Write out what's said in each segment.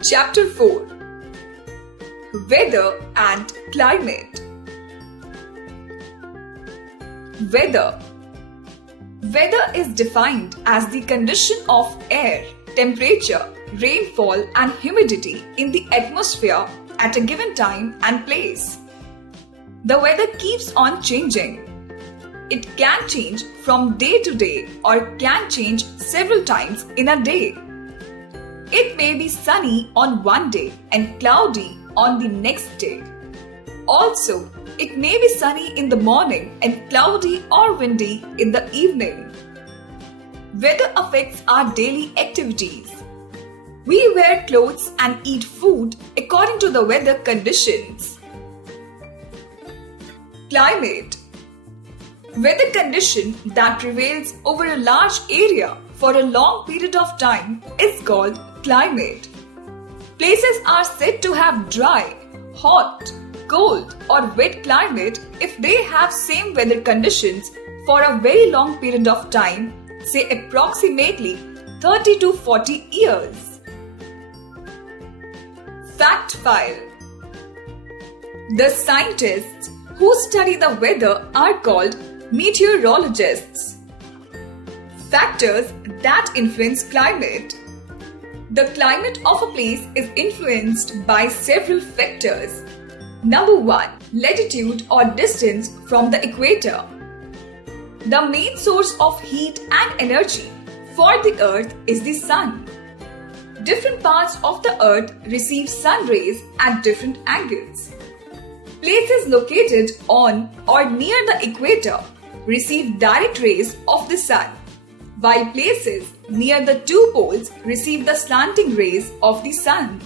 Chapter 4: Weather and Climate. Weather. Weather is defined as the condition of air, temperature, rainfall and humidity in the atmosphere at a given time and place. The weather keeps on changing. It can change from day to day or can change several times in a day. It may be sunny on one day and cloudy on the next day. Also, it may be sunny in the morning and cloudy or windy in the evening. Weather affects our daily activities. We wear clothes and eat food according to the weather conditions. Climate. Weather condition that prevails over a large area for a long period of time is called climate. Places are said to have dry, hot, cold or wet climate if they have same weather conditions for a very long period of time, say approximately 30 to 40 years. Fact file. The scientists who study the weather are called meteorologists. Factors that influence climate. The climate of a place is influenced by several factors. Number 1. Latitude or distance from the equator. The main source of heat and energy for the earth is the sun. Different parts of the earth receive sun rays at different angles. Places located on or near the equator receive direct rays of the sun, while places near the two poles receive the slanting rays of the sun.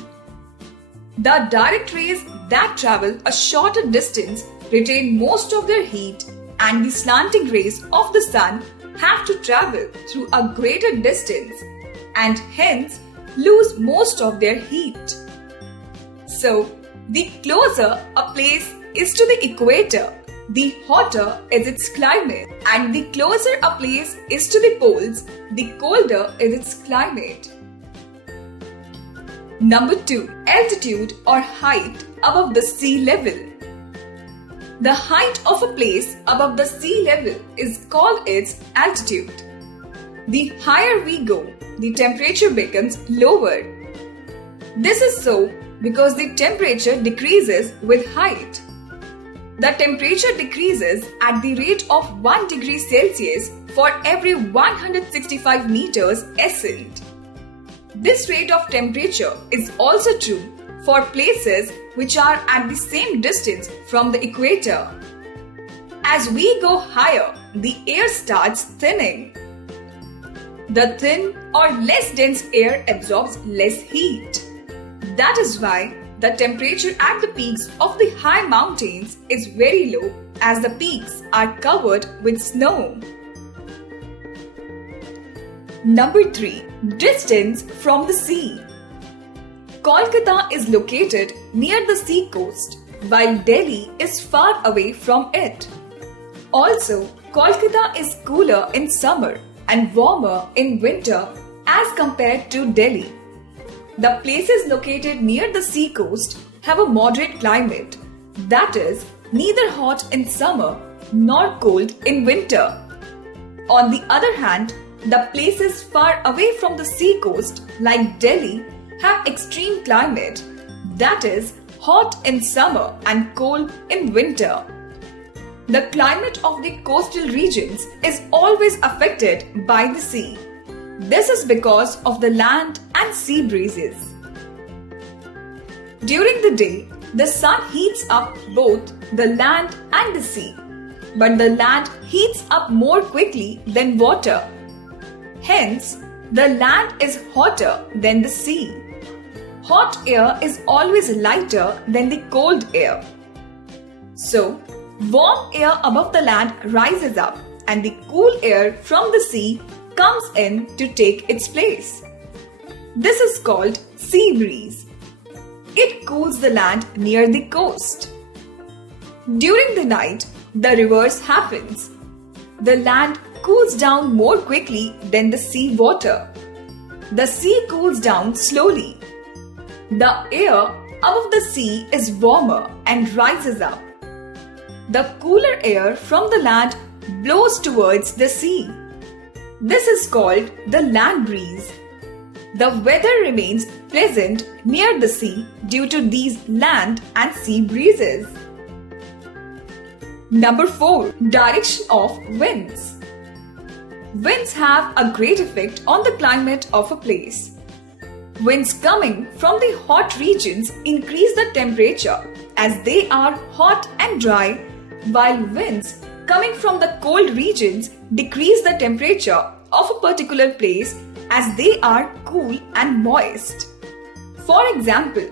The direct rays that travel a shorter distance retain most of their heat, and the slanting rays of the sun have to travel through a greater distance and hence lose most of their heat. So, the closer a place is to the equator, the hotter is its climate, and the closer a place is to the poles, the colder is its climate. Number 2. Altitude or height above the sea level. The height of a place above the sea level is called its altitude. The higher we go, the temperature becomes lower. This is so because the temperature decreases with height. The temperature decreases at the rate of 1 degree Celsius for every 165 meters ascent. This rate of temperature is also true for places which are at the same distance from the equator. As we go higher, the air starts thinning. The thin or less dense air absorbs less heat. That is why the temperature at the peaks of the high mountains is very low, as the peaks are covered with snow. Number 3. Distance from the sea. Kolkata is located near the sea coast, while Delhi is far away from it. Also, Kolkata is cooler in summer and warmer in winter as compared to Delhi. The places located near the sea coast have a moderate climate, that is, neither hot in summer nor cold in winter. On the other hand, the places far away from the sea coast, like Delhi, have extreme climate, that is, hot in summer and cold in winter. The climate of the coastal regions is always affected by the sea. This is because of the land and sea breezes. During the day, the sun heats up both the land and the sea, but the land heats up more quickly than water. Hence, the land is hotter than the sea. Hot air is always lighter than the cold air. So, warm air above the land rises up and the cool air from the sea comes in to take its place. This is called sea breeze. It cools the land near the coast. During the night, the reverse happens. The land cools down more quickly than the sea water. The sea cools down slowly. The air above the sea is warmer and rises up. The cooler air from the land blows towards the sea. This is called the land breeze. The weather remains pleasant near the sea due to these land and sea breezes. Number 4. Direction of winds. Winds have a great effect on the climate of a place. Winds coming from the hot regions increase the temperature as they are hot and dry, while winds coming from the cold regions decrease the temperature of a particular place as they are cool and moist. For example,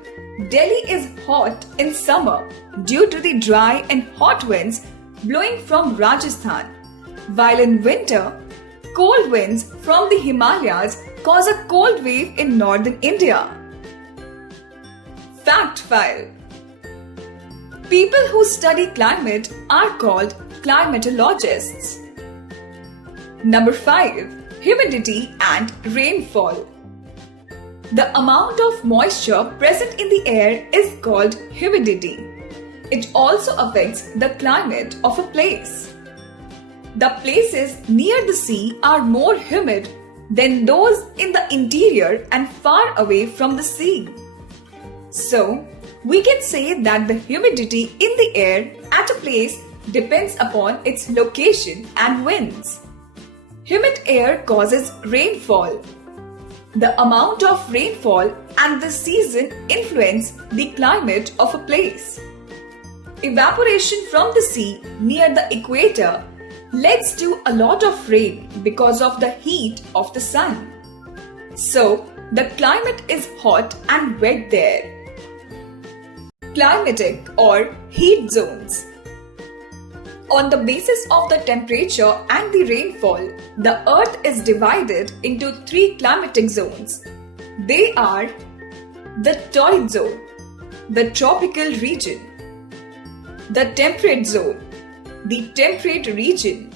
Delhi is hot in summer due to the dry and hot winds blowing from Rajasthan, while in winter, cold winds from the Himalayas cause a cold wave in northern India. Fact file. People who study climate are called climatologists. Number 5. Humidity and rainfall. The amount of moisture present in the air is called humidity. It also affects the climate of a place. The places near the sea are more humid than those in the interior and far away from the sea. So, we can say that the humidity in the air at a place depends upon its location and winds. Humid air causes rainfall. The amount of rainfall and the season influence the climate of a place. Evaporation from the sea near the equator leads to a lot of rain because of the heat of the sun. So, the climate is hot and wet there. Climatic or heat zones. On the basis of the temperature and the rainfall, the earth is divided into 3 climatic zones. They are the torrid zone, the tropical region, the temperate zone, the temperate region,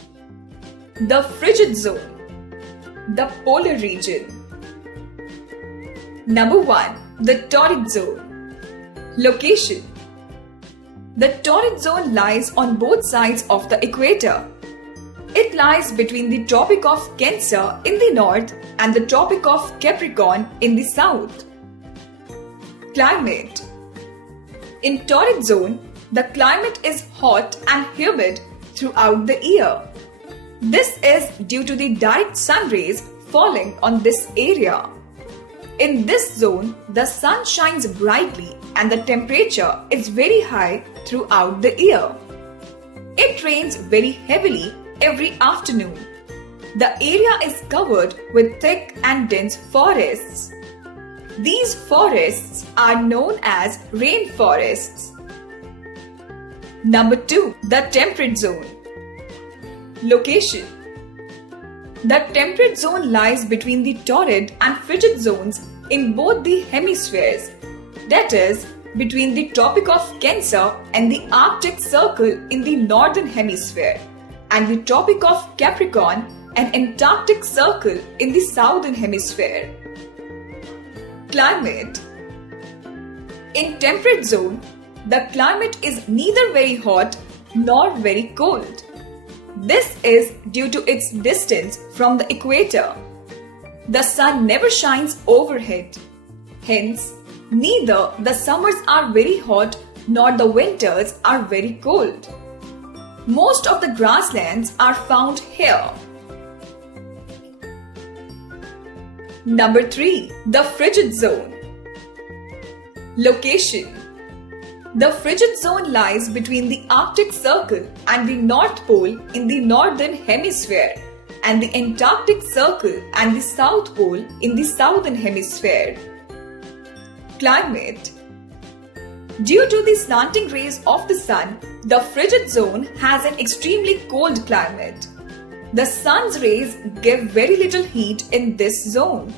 the frigid zone, the polar region. Number 1. The torrid zone. Location. The torrid zone lies on both sides of the equator. It lies between the Tropic of Cancer in the north and the Tropic of Capricorn in the south. Climate. In torrid zone, the climate is hot and humid throughout the year. This is due to the direct sun rays falling on this area. In this zone, the sun shines brightly and the temperature is very high throughout the year. It rains very heavily every afternoon. The area is covered with thick and dense forests. These forests are known as rainforests. Number 2. The temperate zone. Location. The temperate zone lies between the torrid and frigid zones in both the hemispheres. That is, between the Tropic of Cancer and the Arctic Circle in the northern hemisphere and the Tropic of Capricorn and Antarctic Circle in the southern hemisphere. Climate. In temperate zone, the climate is neither very hot nor very cold. This is due to its distance from the equator. The sun never shines overhead. Hence, neither the summers are very hot nor the winters are very cold. Most of the grasslands are found here. Number 3. The frigid zone. Location. The frigid zone lies between the Arctic Circle and the North Pole in the northern hemisphere and the Antarctic Circle and the South Pole in the southern hemisphere. Climate. Due to the slanting rays of the sun, the frigid zone has an extremely cold climate. The sun's rays give very little heat in this zone.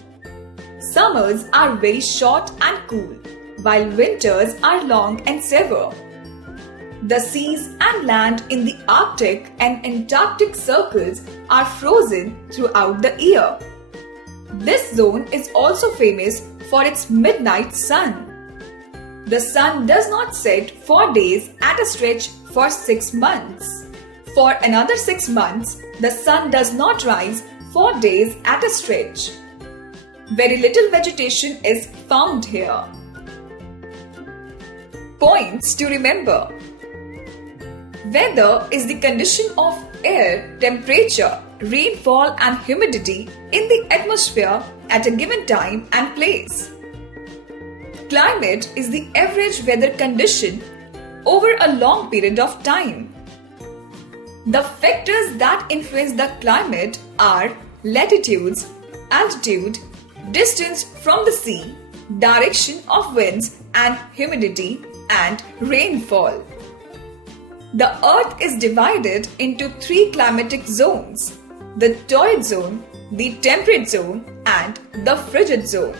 Summers are very short and cool, while winters are long and severe. The seas and land in the Arctic and Antarctic circles are frozen throughout the year. This zone is also famous for its midnight sun. The sun does not set for days at a stretch for 6 months. For another 6 months, the sun does not rise for days at a stretch. Very little vegetation is found here. Points to remember. Weather is the condition of air, temperature, rainfall and humidity in the atmosphere at a given time and place. Climate is the average weather condition over a long period of time. The factors that influence the climate are latitudes, altitude, distance from the sea, direction of winds and humidity, and rainfall. The Earth is divided into 3 climatic zones: the torrid zone, the temperate zone, and the frigid zone.